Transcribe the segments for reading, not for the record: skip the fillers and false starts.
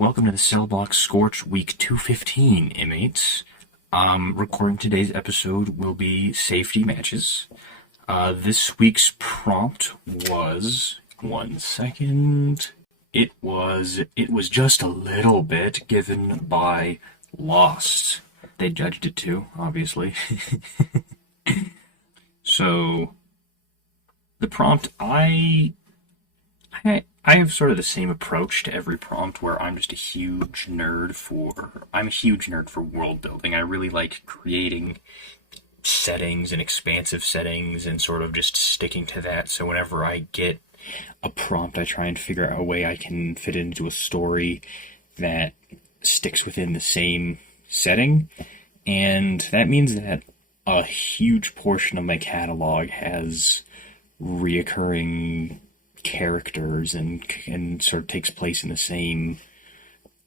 welcome to the cellblock Scorch week 215, inmates. Recording today's episode will be safety matches. This week's prompt was, one second, it was just a little bit given by Lost. They judged it too, obviously. So, the prompt, I have sort of the same approach to every prompt where I'm a huge nerd for world building. I really like creating settings and expansive settings and sort of just sticking to that. So whenever I get a prompt, I try and figure out a way I can fit it into a story that sticks within the same setting. And that means that a huge portion of my catalog has reoccurring characters and sort of takes place in the same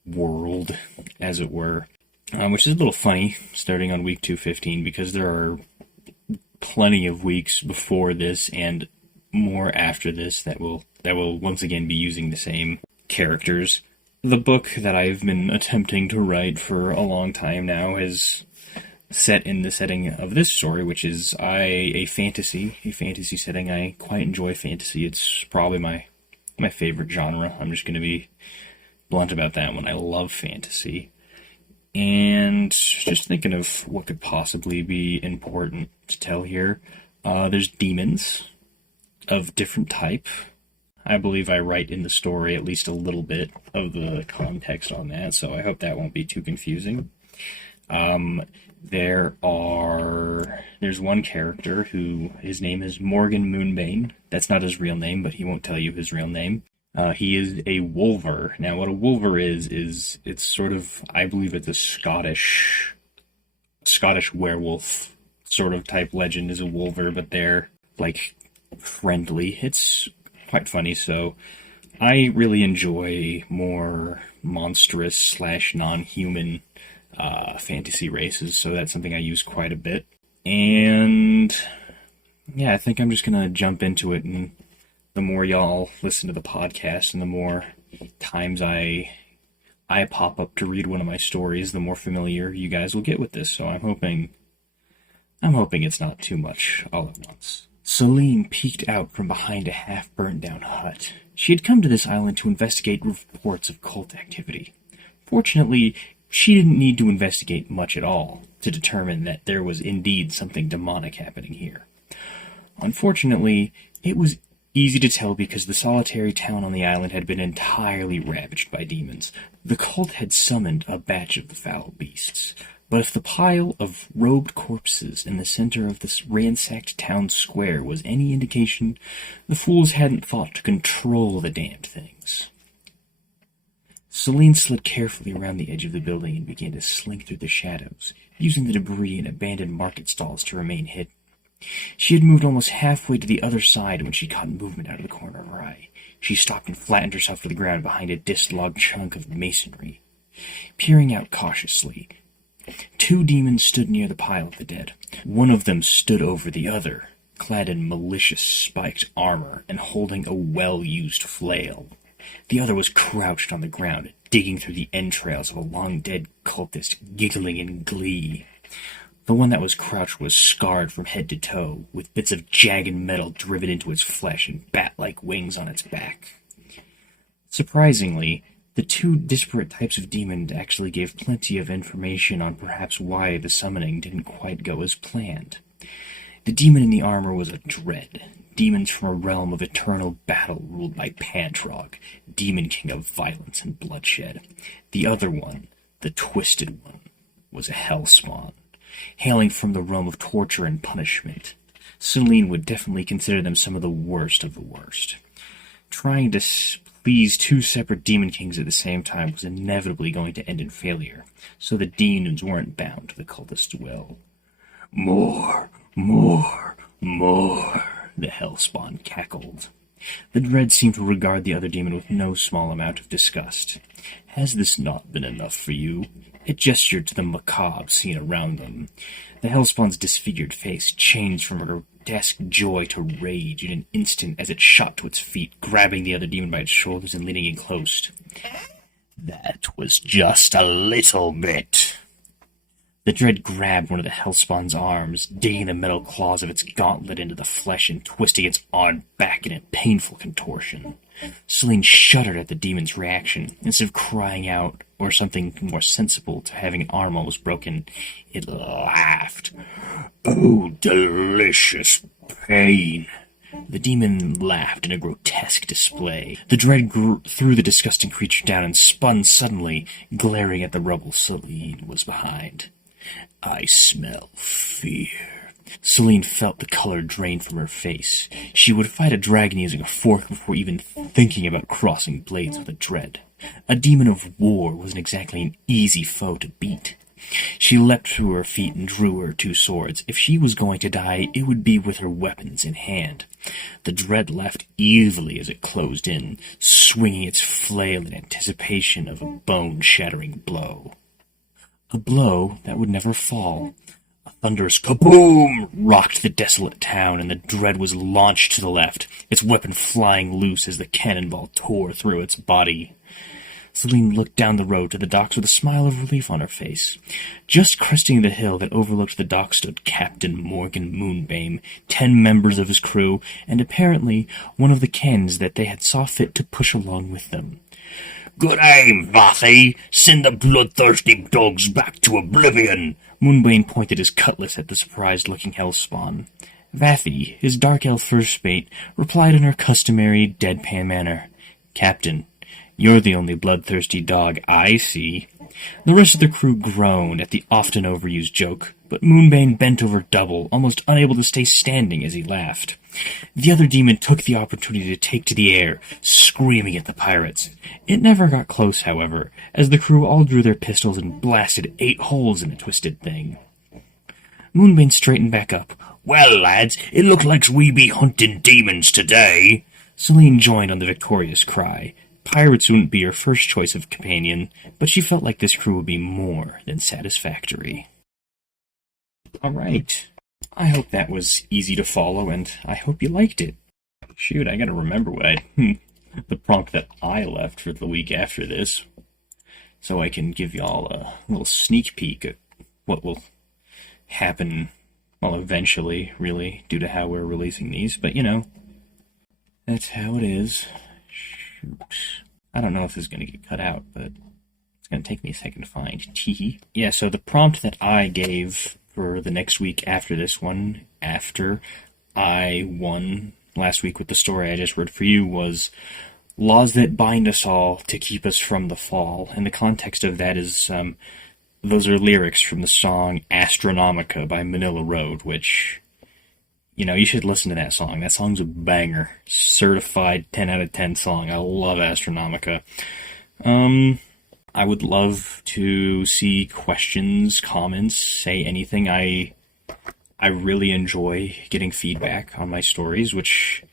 world, as it were, which is a little funny starting on week 215 because there are plenty of weeks before this and more after this that will once again be using the same characters. The book that I've been attempting to write for a long time now is set in the setting of this story, which is a fantasy setting. I quite enjoy fantasy. It's probably my favorite genre. I'm just going to be blunt about that one. I love fantasy. And just thinking of what could possibly be important to tell here. There's demons of different type. I believe I write in the story at least a little bit of the context on that, so I hope that won't be too confusing. There's one character who, his name is Morgan Moonbane. That's not his real name, but he won't tell you his real name. He is a wolver. Now, what a wolver is it's sort of, I believe it's a Scottish werewolf sort of type legend is a wolver, but they're, like, friendly. It's quite funny, so I really enjoy more monstrous / non-human fantasy races, so that's something I use quite a bit. And yeah, I think I'm just gonna jump into it, and the more y'all listen to the podcast and the more times I pop up to read one of my stories, the more familiar you guys will get with this. So I'm hoping it's not too much all at once. Celine peeked out from behind a half-burnt-down hut. She had come to this island to investigate reports of cult activity. Fortunately, she didn't need to investigate much at all to determine that there was indeed something demonic happening here. Unfortunately, it was easy to tell because the solitary town on the island had been entirely ravaged by demons. The cult had summoned a batch of the foul beasts, but if the pile of robed corpses in the center of this ransacked town square was any indication, the fools hadn't thought to control the damned things. Celine slid carefully around the edge of the building and began to slink through the shadows, using the debris and abandoned market stalls to remain hidden. She had moved almost halfway to the other side when she caught movement out of the corner of her eye. She stopped and flattened herself to the ground behind a dislodged chunk of masonry. Peering out cautiously, two demons stood near the pile of the dead. One of them stood over the other, clad in malicious spiked armor and holding a well-used flail. The other was crouched on the ground, digging through the entrails of a long-dead cultist, giggling in glee. The one that was crouched was scarred from head to toe, with bits of jagged metal driven into its flesh and bat-like wings on its back. Surprisingly, the two disparate types of demon actually gave plenty of information on perhaps why the summoning didn't quite go as planned. The demon in the armor was a dread. Demons from a realm of eternal battle ruled by Pantrog, demon king of violence and bloodshed. The other one, the twisted one, was a hellspawn, hailing from the realm of torture and punishment. Celine would definitely consider them some of the worst of the worst. Trying to please two separate demon kings at the same time was inevitably going to end in failure, so the demons weren't bound to the cultist's will. More, the hellspawn cackled. The dread seemed to regard the other demon with no small amount of disgust. Has this not been enough for you? It gestured to the macabre scene around them. The hellspawn's disfigured face changed from a grotesque joy to rage in an instant as it shot to its feet, grabbing the other demon by its shoulders and leaning in close. That was just a little bit. The dread grabbed one of the hellspawn's arms, digging the metal claws of its gauntlet into the flesh and twisting its odd back in a painful contortion. Celine shuddered at the demon's reaction. Instead of crying out, or something more sensible to having an arm almost broken, it laughed. "Oh, delicious pain." The demon laughed in a grotesque display. The dread threw the disgusting creature down and spun suddenly, glaring at the rubble Celine was behind. "I smell fear." Celine felt the color drain from her face. She would fight a dragon using a fork before even thinking about crossing blades with a dread. A demon of war wasn't exactly an easy foe to beat. She leapt to her feet and drew her two swords. If she was going to die, it would be with her weapons in hand. The dread laughed evilly as it closed in, swinging its flail in anticipation of a bone-shattering blow. A blow that would never fall. A thunderous kaboom rocked the desolate town, and the dread was launched to the left, its weapon flying loose as the cannonball tore through its body. Celine looked down the road to the docks with a smile of relief on her face. Just cresting the hill that overlooked the dock stood Captain Morgan Moonbane, 10 members of his crew, and apparently one of the Kens that they had saw fit to push along with them. "Good aim, Vathy! Send the bloodthirsty dogs back to oblivion!" Moonbane pointed his cutlass at the surprised-looking hellspawn. Vathy, his dark elf first mate, replied in her customary deadpan manner, "Captain, you're the only bloodthirsty dog I see." The rest of the crew groaned at the often overused joke, but Moonbane bent over double, almost unable to stay standing as he laughed. The other demon took the opportunity to take to the air, screaming at the pirates. It never got close, however, as the crew all drew their pistols and blasted 8 holes in the twisted thing. Moonbane straightened back up. "Well, lads, it looks like we be hunting demons today." Celine joined on the victorious cry. Pirates wouldn't be her first choice of companion, but she felt like this crew would be more than satisfactory. All right. I hope that was easy to follow, and I hope you liked it. Shoot, I gotta remember what the prompt that I left for the week after this, so I can give y'all a little sneak peek at what will happen, well, eventually, really, due to how we're releasing these, but, that's how it is. Shoot. I don't know if this is going to get cut out, but it's going to take me a second to find. Teehee. Yeah, so the prompt that I gave for the next week after this one, after I won last week with the story I just read for you, was laws that bind us all to keep us from the fall. And the context of that is, those are lyrics from the song Astronomica by Manila Road, which, you should listen to that song. That song's a banger. Certified 10 out of 10 song. I love Astronomica. I would love to see questions, comments, say anything. I really enjoy getting feedback on my stories, which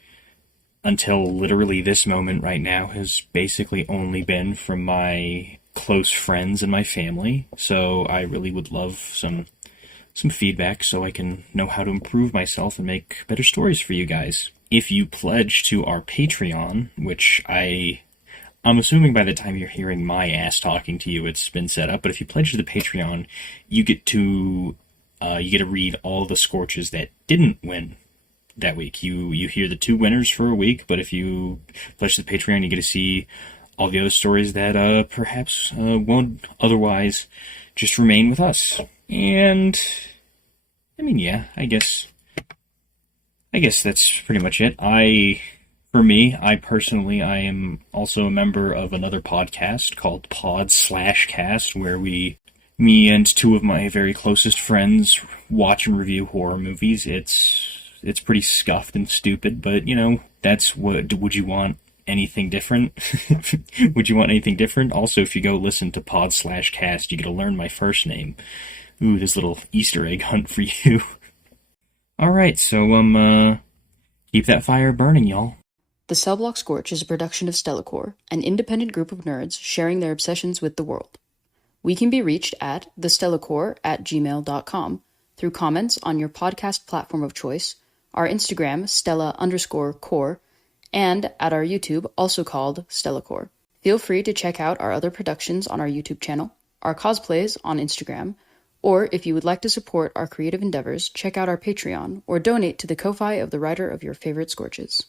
until literally this moment right now has basically only been from my close friends and my family. So I really would love some feedback so I can know how to improve myself and make better stories for you guys. If you pledge to our Patreon, which I'm assuming by the time you're hearing my ass talking to you, it's been set up, but if you pledge to the Patreon, you get to read all the Scorches that didn't win that week. You hear the 2 winners for a week, but if you pledge to the Patreon, you get to see all the other stories that perhaps won't otherwise just remain with us. And I guess that's pretty much it. I personally, I am also a member of another podcast called Pod/Cast, where me and 2 of my very closest friends watch and review horror movies. It's pretty scuffed and stupid, but, that's what, would you want anything different? Would you want anything different? Also, if you go listen to Pod/Cast, you get to learn my first name. Ooh, this little Easter egg hunt for you. Alright, so, keep that fire burning, y'all. The Cellblock Scorch is a production of Stellacore, an independent group of nerds sharing their obsessions with the world. We can be reached at thestellacore@gmail.com through comments on your podcast platform of choice, our Instagram, Stella_core, and at our YouTube, also called Stellacore. Feel free to check out our other productions on our YouTube channel, our cosplays on Instagram, or if you would like to support our creative endeavors, check out our Patreon or donate to the Ko-Fi of the writer of your favorite Scorches.